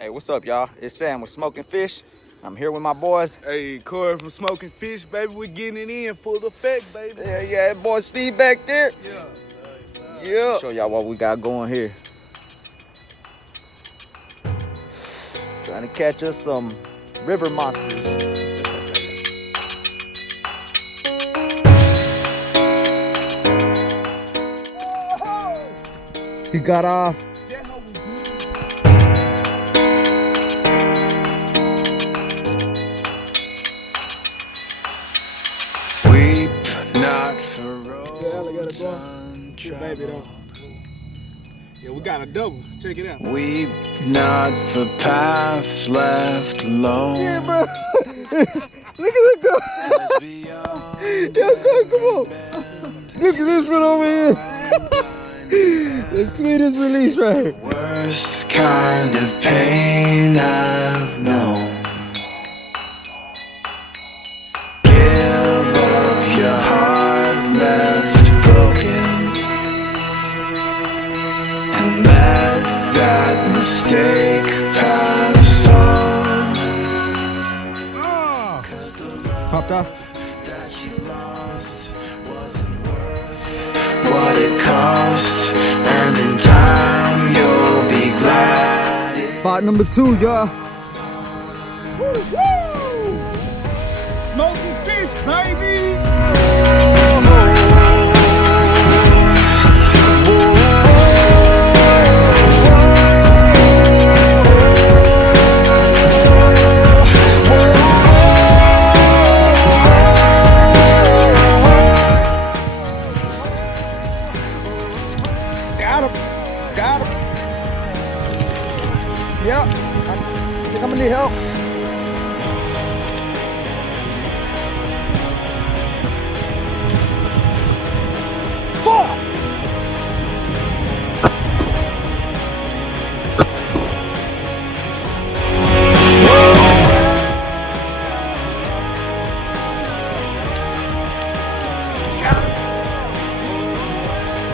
Hey, what's up, y'all? It's Sam with Smoking Fish. I'm here with my boys. Hey, Corey from Smoking Fish, baby. We're getting it in full effect, baby. Yeah, boy Steve back there. Yeah. Yeah. Show y'all what we got going here. Trying to catch us some river monsters. He got off. Weep not for roads untraveled. Yeah, we got a double. Check it out. Weep not for paths left alone. Yeah, bro. Look at the go. Yo, come on. Look at this one over here. The sweetest release right here. Worst kind of pain I've known. Give up your heart left broken, and let that mistake pass on. Popped off. That you lost wasn't worth what it cost, and in time you'll be glad. Spot number 2, y'all. Smoking fish, baby. Got him. Yep. I think I'm gonna need help.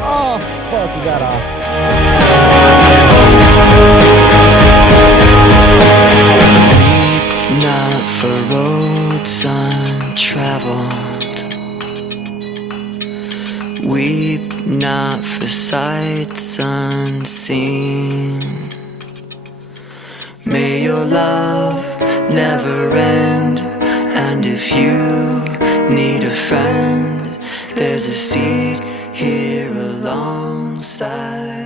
Oh, fuck, you got off. Not for roads untraveled. Weep not for sights unseen. May your love never end, and if you need a friend, there's a seat here alongside.